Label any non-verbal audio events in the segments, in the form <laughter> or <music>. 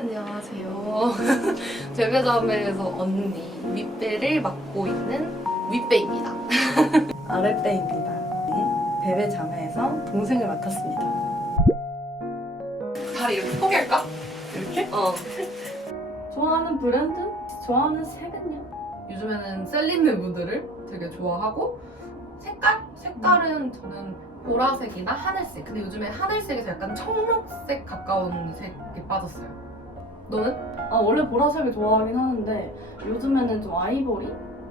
안녕하세요. <laughs> 제배자매에서 언니 윗배를 맡고 있는 윗배입니다. <laughs> 아랫배입니다. 베베 자매에서 동생을 맡았습니다. 다리 이렇게 포개할까? 이렇게? 어. <laughs> 좋아하는 브랜드? 좋아하는 색은요? 요즘에는 셀린느 무드를 되게 좋아하고 색깔? 색깔은 저는 보라색이나 하늘색. 근데 요즘에 하늘색에서 약간 청록색 가까운 색에 빠졌어요. 너는? 아 원래 보라색을 좋아하긴 하는데 요즘에는 좀 아이보리?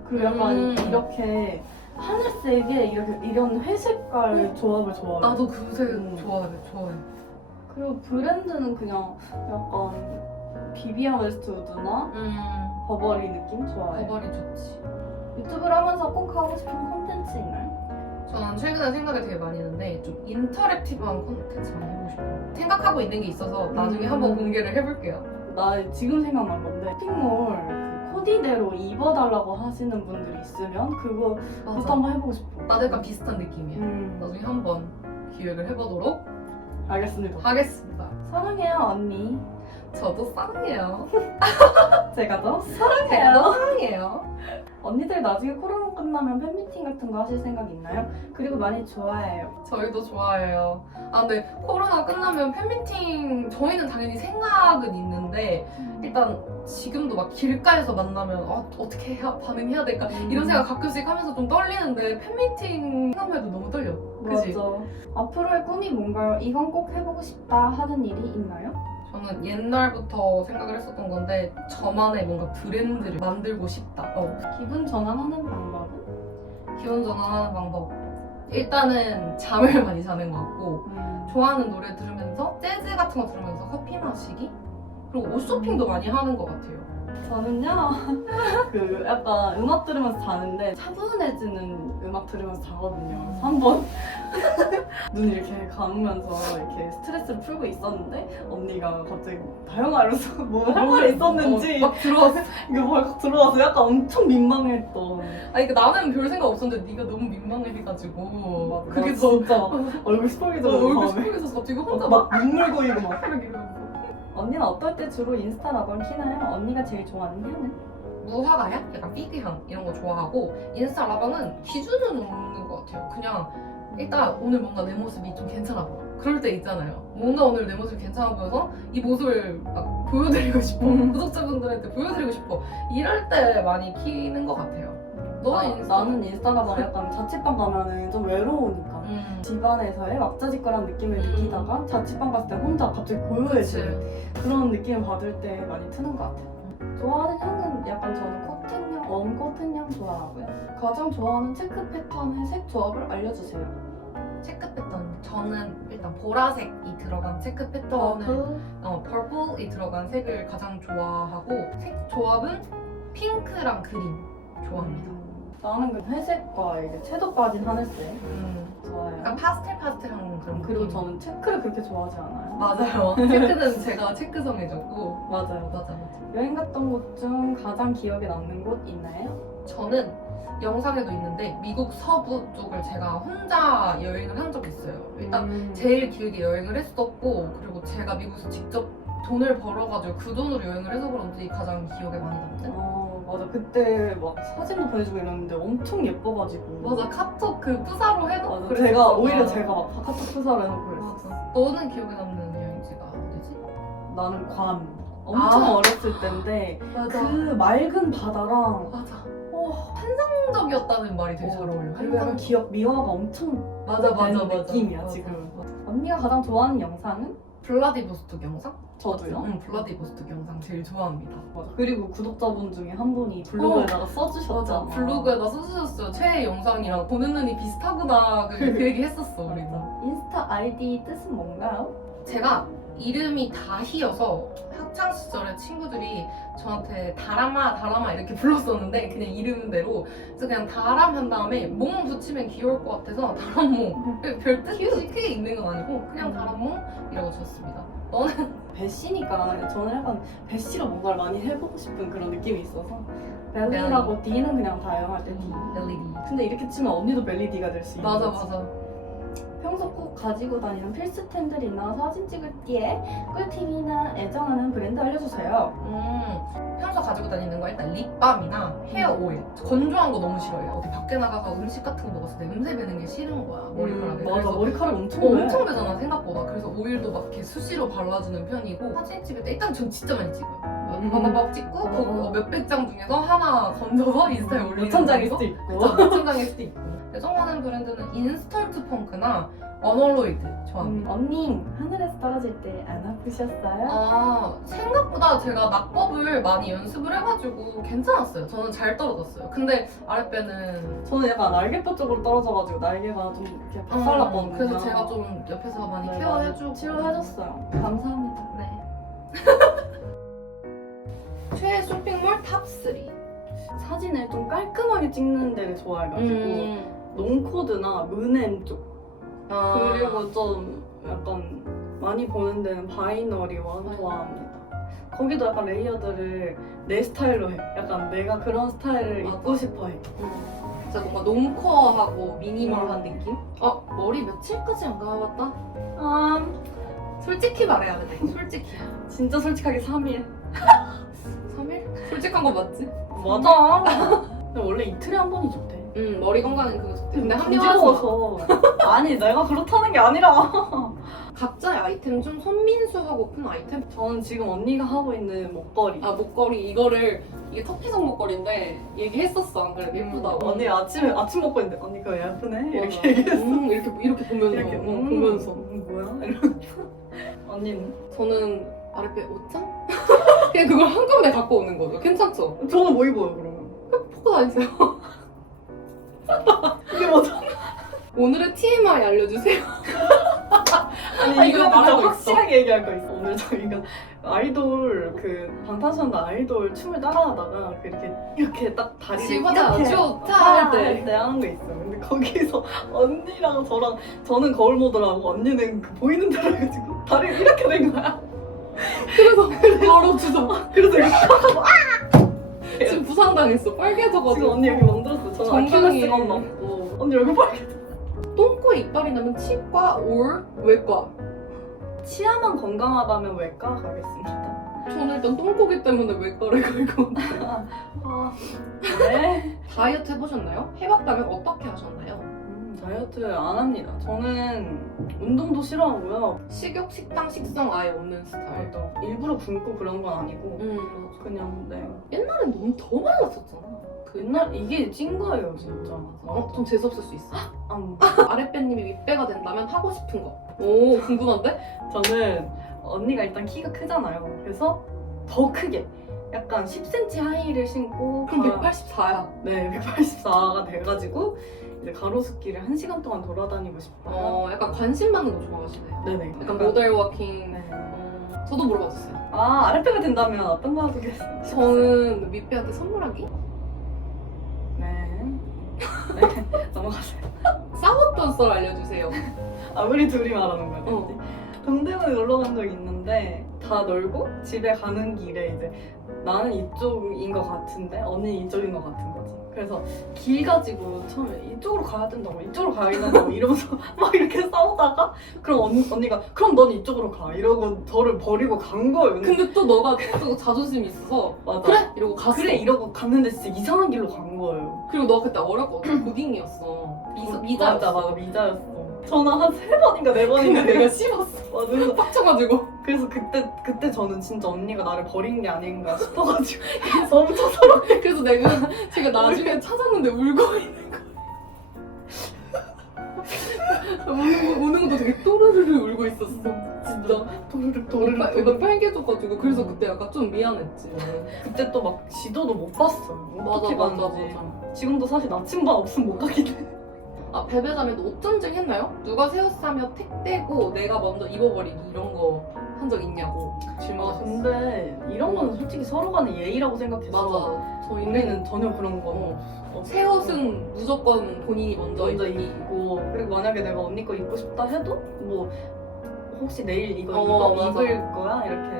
그리고 약간 음. 이렇게 하늘색에 이렇게 이런 회색깔 조합을 좋아해요. 나도 그 색 음. 좋아해, 좋아해. 그리고 브랜드는 그냥 약간 비비안 웨스트우드나 음, 버버리 느낌 좋아해요. 버버리 좋지. 유튜브를 하면서 꼭 하고 싶은 콘텐츠 있나요? 저는 최근에 생각이 되게 많이 했는데 좀 인터랙티브한 콘텐츠 많이 해보고 싶어요. 생각하고 있는 게 있어서 나중에 음. 한번 공개를 해볼게요. 나 지금 생각난 건데 쇼핑몰 그 코디대로 입어달라고 하시는 분들이 있으면 그거 그것도 맞아. 한번 해보고 싶어. 나도 약간 비슷한 느낌이야. 음, 나중에 한번 기획을 해보도록 알겠습니다. 하겠습니다. 사랑해요 언니. 저도 <laughs> 사랑해요. 제가 더 제가 사랑해요. 사랑해요. 언니들 나중에 코로나 끝나면 팬미팅 같은 거 하실 생각 있나요? 그리고 많이 좋아해요. 저희도 좋아해요. 아 근데 코로나 끝나면 팬미팅 저희는 당연히 생각은 있는데 일단 지금도 막 길가에서 만나면 어, 어떻게 해야 반응해야 될까 이런 생각 가끔씩 하면서 좀 떨리는데 팬미팅 생각만 해도 너무 떨려. 그지? 맞아. 앞으로의 꿈이 뭔가요? 이건 꼭 해보고 싶다 하는 일이 있나요? 저는 옛날부터 생각을 했었던 건데 저만의 뭔가 브랜드를 만들고 싶다. 어, 기분 전환하는 방법은? 기분 전환하는 방법. 일단은 잠을 <laughs> 많이 자는 것 같고 좋아하는 노래 들으면서 재즈 같은 거 들으면서 커피 마시기 그리고 옷 쇼핑도 많이 하는 것 같아요. 저는요, <laughs> 그 약간 음악 들으면서 자는데 차분해지는 음악 들으면서 자거든요. 그래서 한번 <laughs> 눈 이렇게 감으면서 이렇게 스트레스를 풀고 있었는데 언니가 갑자기 다영아 이러면서 뭐할말 있었는지 어, 막 들어왔어. <laughs> 이거 벌컥 들어와서 약간 엄청 민망했던 아니 그 나는 별 생각 없었는데 네가 너무 민망해가지고 맞아. 그게 나 더 진짜 어, 얼굴 어, 시뻘개져서 얼굴 밤에 시뻘개서 갑자기 혼자 막 막 눈물 고이고 막 이러면서 언니는 어떨 때 주로 인스타 라방 키나요? 언니가 제일 좋아하는 향은? 무화과향, 약간 피그향 이런 거 좋아하고 인스타 라방은 기준은 없는 것 같아요. 그냥 일단 오늘 뭔가 내 모습이 좀 괜찮아 보여. 그럴 때 있잖아요. 뭔가 오늘 내 모습이 괜찮아 보여서 이 모습을 막 보여드리고 싶어. 음. 구독자분들한테 보여드리고 싶어. 이럴 때 많이 키는 것 같아요. 너는 나- 인스타? 나는 인스타 라방 약간 자취방 가면은 좀 외로우니까 음. 집안에서의 왁자지껄한 느낌을 음. 느끼다가 자취방 갔을 때 혼자 갑자기 고요해지는. 그런 느낌을 받을 때 많이 트는 것 같아요. 좋아하는 향은 약간 저는 코튼향, 웜 코튼향 좋아하고요. 가장 좋아하는 체크 패턴 회색 조합을 알려주세요. 체크 패턴. 저는 일단 보라색이 들어간 체크 패턴을 더그 어, 퍼플이 들어간 색을 가장 좋아하고 색 조합은 핑크랑 그린 좋아합니다. 나는 그 회색과 이제 채도 빠진 하늘색 음, 좋아해요. 약간 파스텔 파스텔한 그런 그리고 느낌. 저는 체크를 그렇게 좋아하지 않아요. 맞아요. <laughs> 체크는 제가 체크성 해줬고 맞아요. 맞아 맞아. 여행 갔던 곳 중 가장 기억에 남는 곳 있나요? 저는 영상에도 있는데 미국 서부 쪽을 제가 혼자 여행을 한 적이 있어요. 일단 음. 제일 길게 여행을 했었고 그리고 제가 미국에서 직접 돈을 벌어가지고 그 돈으로 여행을 해서 그런지 가장 기억에 많이 남는. 어 맞아 그때 막 사진도 보내주고 이랬는데 엄청 예뻐가지고 맞아 카톡 그 프사로 해놓고 맞아 그랬었잖아. 제가 오히려 제가 막 카톡 프사를 해놓고 그랬어 맞아. 너는 기억에 남는 여행지가 어디지? 나는 괌 엄청 아. 어렸을 때인데 맞아. 그 맑은 바다랑 맞아. 와 환상적이었다는 말이 되게 잘 어울려. 그리고 약간 기억 미화가 엄청 맞아 맞아 맞아. 느낌이야, 맞아, 지금. 맞아. 언니가 가장 좋아하는 영상은? 블라디보스톡 영상? 저도요 응, 블라디보스톡 영상 제일 좋아합니다. 맞아 그리고 구독자분 중에 한 분이 블로그에다가 써주셨잖아 맞아. 블로그에다 써주셨어요. 최애 영상이랑 보는 눈이 비슷하구나. 그, 그 <laughs> 얘기 했었어. 맞아. 인스타 아이디 뜻은 뭔가요? 제가 이름이 다희여서 학창 시절에 친구들이 저한테 다람아 다람아 이렇게 불렀었는데 그냥 이름대로 그래서 그냥 다람 한 다음에 몽 붙이면 귀여울 것 같아서 다람몽 별 뜻이 크게 있는 건 아니고 그냥 음. 다람몽 이라고 지었습니다. 너는 <laughs> 배씨니까 저는 약간 배씨가 뭔가를 많이 해보고 싶은 그런 느낌이 있어서 벨리라고 D는 그냥 다양할 때 D LED. 근데 이렇게 치면 언니도 벨리 D가 될 수 있는 맞아 거지. 맞아. 평소 꼭 가지고 다니는 필수템들이나 사진 찍을 때에 꿀팁이나 애정하는 브랜드 알려주세요. 음, 평소 가지고 다니는 거 일단 립밤이나 헤어 오일. 건조한 거 너무 싫어해요. 어디 밖에 나가서 음식 같은 거 먹었을 때 냄새 배는 게 싫은 거야 머리카락에. 음, 맞아 그래서 머리카락 엄청 어, 돼. 엄청 되잖아 생각보다. 그래서 오일도 막 이렇게 수시로 발라주는 편이고 사진 찍을 때 일단 전 진짜 많이 찍어요. 음. 빠바박 찍고 어. 그 몇백 장 중에서 하나 건져서 인스타에 올리는 몇천 장일? 수도 있고. 몇천 장일 수도 있고. 예정하는 브랜드는 인스턴트 펑크나 어널로이드 좋아합니다. 음, 언니 하늘에서 떨어질 때 안 아프셨어요? 아 생각보다 제가 낙법을 많이 연습을 해가지고 괜찮았어요. 저는 잘 떨어졌어요. 근데 아랫배는 저는 약간 날개뼈 쪽으로 떨어져가지고 날개가 좀 이렇게 박살났거든요. 음, 그래서 제가 좀 옆에서 많이 네, 케어해주고 치료해줬어요. 감사합니다. 네. <laughs> 최애 쇼핑몰 탑 3. 사진을 좀 깔끔하게 찍는 데를 좋아해가지고 음. 롱코드나 문엠 쪽 아. 그리고 좀 약간 많이 보는 데는 바이너리원 바이너리. 좋아합니다. 거기도 약간 레이어드를 내 스타일로 해. 약간 내가 그런 스타일을 맞아. 입고 싶어 해. 진짜 뭔가 놈코어하고 미니멀한 느낌? 어 머리 며칠까지 안 감아봤다? 아, 솔직히 말해야 돼. 솔직히. 진짜 솔직하게 3일. <laughs> 3일? 솔직한 거 맞지? 맞아. 근데 원래 이틀에 한 번이 좋대. 응 머리 건강엔 그거 좋대. 근데 합리화하지 마. 간지러워서. 아니 내가 그렇다는 게 아니라. 각자의 아이템 중 손민수하고픈 아이템? 저는 지금 언니가 하고 있는 목걸이. 아 목걸이 이거를 이게 터키성 목걸이인데 얘기했었어 안 그래 예쁘다고 언니 아침에 아침 먹고 있는데 언니 그거 예쁘네. 이렇게 얘기했어. 음, 이렇게 이렇게 보면서 이렇게 어, 음, 보면서 음, 뭐야? <laughs> 이러면서 언니는? 저는 아랫배 옷장? <laughs> 그냥 그걸 한꺼번에 갖고 오는 거죠 괜찮죠? 저는 뭐 입어요 그러면? 포고 다니세요 <laughs> 이게 뭐죠? 오늘의 TMI 알려주세요 <laughs> 아니 아, 이거 이거 진짜 말하고. 확실하게 얘기할 거 있어. 오늘 저희가 아이돌 그 방탄소년단 아이돌 춤을 따라하다가 그 이렇게 이렇게 딱 다리를 집어다 이렇게 좋다 할할때 때. 하는 거 있어. 근데 거기서 언니랑 저랑 저는 거울 모드라고 언니는 그 보이는 대로 해가지고 다리를 이렇게 된 거야. 그래서 바로 주저 그래서 이렇게 지금 부상당했어 빨개져가지고 지금 언니 여기 만들었어. 저는 정강이. 아킬레스건 맞고 언니 얼굴 빨개. 똥꼬에 이빨이 나면 치과 or 외과 치아만 건강하다면 외과 가겠습니다. 저는 일단 똥꼬기 때문에 외과를 갈고 아, 네. <laughs> 다이어트 해보셨나요? 해봤다면 어떻게 하셨나요? 음, 다이어트 안 합니다. 저는 운동도 싫어하고요. 식욕, 식당, 식성 아예 없는 스타일. 맞아. 일부러 굶고 그런 건 아니고 음, 그냥 네. 옛날엔 너무 더 말랐었잖아. 그 옛날 이게 찐 거예요 진짜. 어, 좀 재수없을 수 있어. 음, <laughs> 아랫배님이 윗배가 된다면 하고 싶은 거. 오, 궁금한데? 저는 언니가 일단 키가 크잖아요. 그래서 더 크게 약간 10cm 하이힐을 신고 그럼 가- 184야. 네 184가 돼가지고 이제 가로수길을 1 시간 동안 돌아다니고 싶어요. 어, 약간 관심 받는 거 좋아하시네요. 네네. 약간 모델 워킹. 네. 음, 저도 물어봤어요. 아 아랫배가 된다면 어떤 거 하겠어요? 저는 윗배한테 선물하기? 네. 네. <laughs> 넘어가세요. 싸웠던 썰 알려주세요. 아 우리 둘이 말하는 거지. 어. 동대문에 놀러 간 적이 있는데 다 놀고 집에 가는 길에 이제 나는 이쪽인 것 같은데 언니는 이쪽인 것 같은 거지. 그래서 길 가지고 처음에 이쪽으로 가야 된다고 이쪽으로 가야 된다고 이러면서 <laughs> 막 이렇게 싸우다가 그럼 언, 언니가 그럼 넌 이쪽으로 가 이러고 저를 버리고 간 거예요. 근데 또 너가 또 자존심이 있어서 맞아. 그래? 이러고 갔어. 그래 이러고 갔는데 진짜 이상한 길로 간 거예요. 그리고 너 그때 어렸거든. 고딩이었어. 미자, 미자였어. 맞아 맞아 미자였어. 전화 한 세 번인가 네 번인가 내가 씹었어. 맞아. 그래서 빡쳐가지고. 그래서 그때 그때 저는 진짜 언니가 나를 버린 게 아닌가 싶어가지고 엄청 서러. 그래서 내가 제가 나중에 찾았는데 울고 있는 거야. 우는, 거, 우는 것도 되게 또르르르 울고 있었어. 진짜. 도르륵 도르르 도르륵 이거 도르륵. 빨개져가지고 그래서 그때 약간 좀 미안했지. 그때 또 막 지도도 못 봤어요. 어떻게 맞아, 맞아, 가는지. 맞아. 지금도 사실 나침반 없으면 못 가긴 해. 아 베베자매도 옷 전쟁 했나요? 누가 새 옷 사면 택되고 내가 먼저 입어버리기 이런 거 한 적 있냐고 아 질문하셨어. 근데 이런 거는 솔직히 서로 간의 예의라고 생각해서 맞아. 저희는 우리는 전혀 그런 거 어, 없- 새 옷은 무조건 본인이 먼저, 먼저 입기. 입고 그리고 만약에 내가 언니 거 입고 싶다 해도 뭐 혹시 내일 이거 어, 입어, 맞아. 입을 거야 이렇게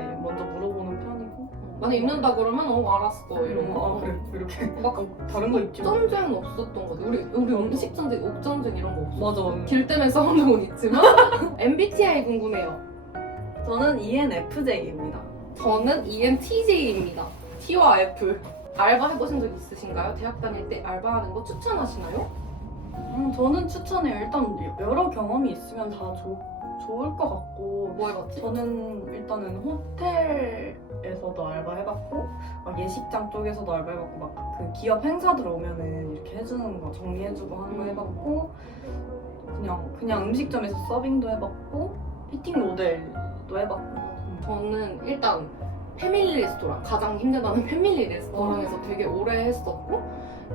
만약 입는다 그러면 어 알았어 이런 거. 어, 그래 이렇게 막 다른 거 입지 마. 전쟁 없었던 거 같아. 우리 우리. 음식 전쟁, 옷 전쟁 이런 거 없어. 맞아 길 때문에 싸운 적은 있지만 <laughs> MBTI 궁금해요. 저는 ENFJ입니다 저는 ENTJ입니다. T와 F. 알바 해보신 적 있으신가요? 대학 다닐 때 알바하는 거 추천하시나요? 음, 저는 추천해요. 일단 여러 경험이 있으면 다 좋, 좋을 것 같고 뭐 해봤지? 저는 일단은 호텔에서도 알바 해봤고 막 예식장 쪽에서도 알바 해봤고 막 그 기업 행사들 오면은 이렇게 해주는 거 정리해주고 하는 거 음. 해봤고 그냥 그냥 음식점에서 서빙도 해봤고 피팅 모델도 해봤고 저는 일단 패밀리 레스토랑 가장 힘들다는 <laughs> 패밀리 레스토랑에서 되게 오래 했었고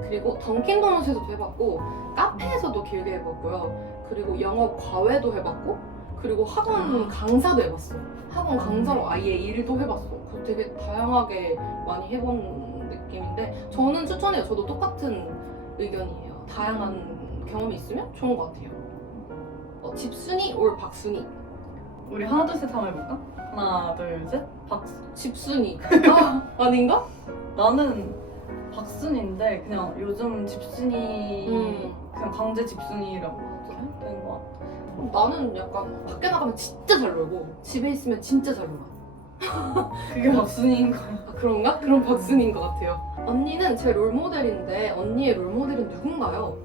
그리고 던킨 도넛에서도 해봤고 카페에서도 길게 해봤고요. 그리고 영어 과외도 해봤고 그리고 학원 아. 강사도 해봤어. 학원 강사로 아예 일도 해봤어. 그래서 되게 다양하게 많이 해본 느낌인데 저는 추천해요. 저도 똑같은 의견이에요. 다양한 경험이 있으면 좋은 것 같아요. 어, 집순이 올 박순이? 우리 하나 둘 셋 한번 해볼까? 하나 둘 셋. 박수. 집순이. 아, 아닌가? 나는 박순인데 그냥 요즘 집순이 음. 그냥 강제 집순이라고 해도 되는 것 같아 나는 약간 밖에 나가면 진짜 잘 놀고 집에 있으면 진짜 잘 놀아. <laughs> 그게 박순이인 거야 아, 그런가? 그런 박순인 것 같아요. 언니는 제 롤모델인데 언니의 롤모델은 누군가요?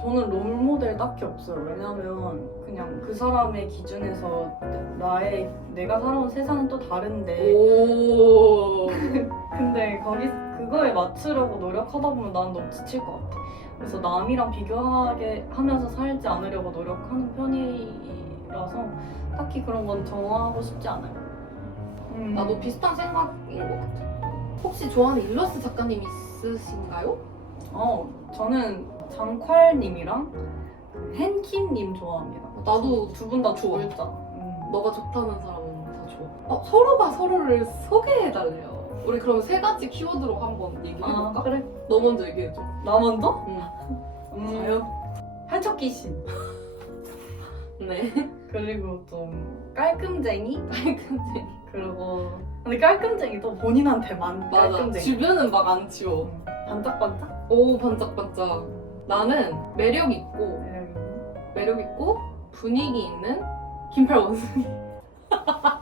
저는 롤모델 딱히 없어요. 왜냐면 그냥 그 사람의 기준에서 나의 내가 살아온 세상은 또 다른데 오. 근데 거기 그거에 맞추려고 노력하다 보면 난 너무 지칠 것 같아. 그래서 남이랑 비교하게 하면서 살지 않으려고 노력하는 편이라서 딱히 그런 건 정하고 싶지 않아요. 음. 나도 비슷한 생각인 것 같아. 혹시 좋아하는 일러스트 작가님 있으신가요? 어 저는 장콸님이랑 그 헨킴님 좋아합니다. 나도 두 분 다 좋아. 좋을자. 음. 너가 좋다는 사람은 다 좋아. 어, 서로가 서로를 소개해달래요. 우리 그럼 세 가지 키워드로 한번 얘기해볼까? 아 그래? 너 먼저 얘기해줘. 나 먼저? 응. 음, 과연? 활척기신 <laughs> 네. 그리고 좀 깔끔쟁이 깔끔쟁이. 그리고 근데 깔끔쟁이도 본인한테만 맞아. 깔끔쟁이 주변은 막 안 치워. 음, 반짝반짝 오 반짝반짝. 나는 매력 있고 매력 있는 매력 있고 분위기 있는 긴팔 원숭이. <laughs>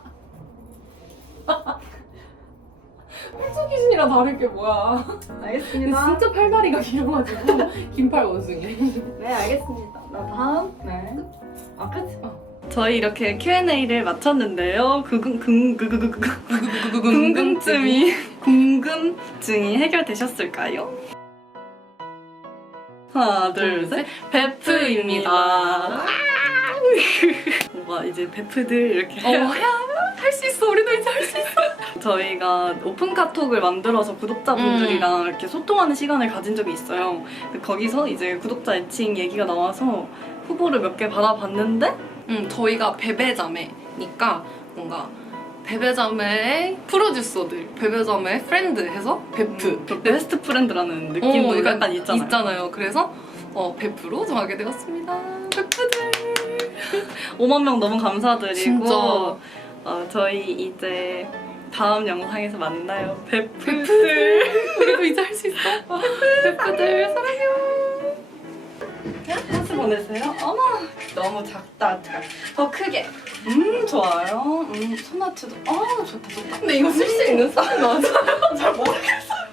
펄쩍이신이랑 다를 게 뭐야? 근데 알겠습니다 진짜 팔다리가 길어가지고 긴팔 원숭이. 네 알겠습니다 나 다음 네 아 끝? 어. 저희 이렇게 Q&A를 마쳤는데요 궁금 궁- 그- 그- 그- 그- 그- 궁금증이 궁금증이 해결되셨을까요? 하나 둘셋 베프입니다. 뭔가 이제 베프들 이렇게 어야할 수 있어. 우리도 이제 할 수 있어. 저희가 오픈 카톡을 만들어서 구독자분들이랑 이렇게 소통하는 시간을 가진 적이 있어요. 근데 거기서 이제 구독자 애칭 얘기가 나와서 후보를 몇 개 받아봤는데 음, 저희가 베베자매니까 뭔가 베베자매의 프로듀서들, 베베자매의 프렌드 해서 베프. 그 베스트 프렌드라는 느낌도 어, 약간 약간 있잖아요. 있잖아요. 그래서 어, 베프로 정하게 되었습니다. 베프들. <laughs> 5만 명 너무 감사드리고 진짜. 어, 저희 이제 다음 영상에서 만나요. 베프들. 우리도 이제 할 수 있어. 베프들 사랑해요. 하트 보내세요. 어머 너무 작다. 더 크게. 음 좋아요. 음 소나트도. 아 좋다 좋다. 근데 이거 쓸 수 있는 사람 맞아? <laughs> 잘 모르겠어요.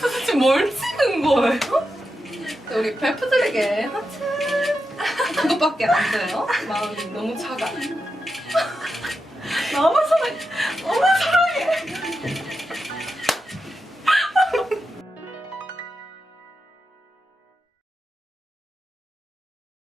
도대체 뭘 찍은 거예요? 우리 베프들에게 하트 그것밖에 안 돼요. 마음이 너무 작아. 너무 사랑해. 너무 사랑해.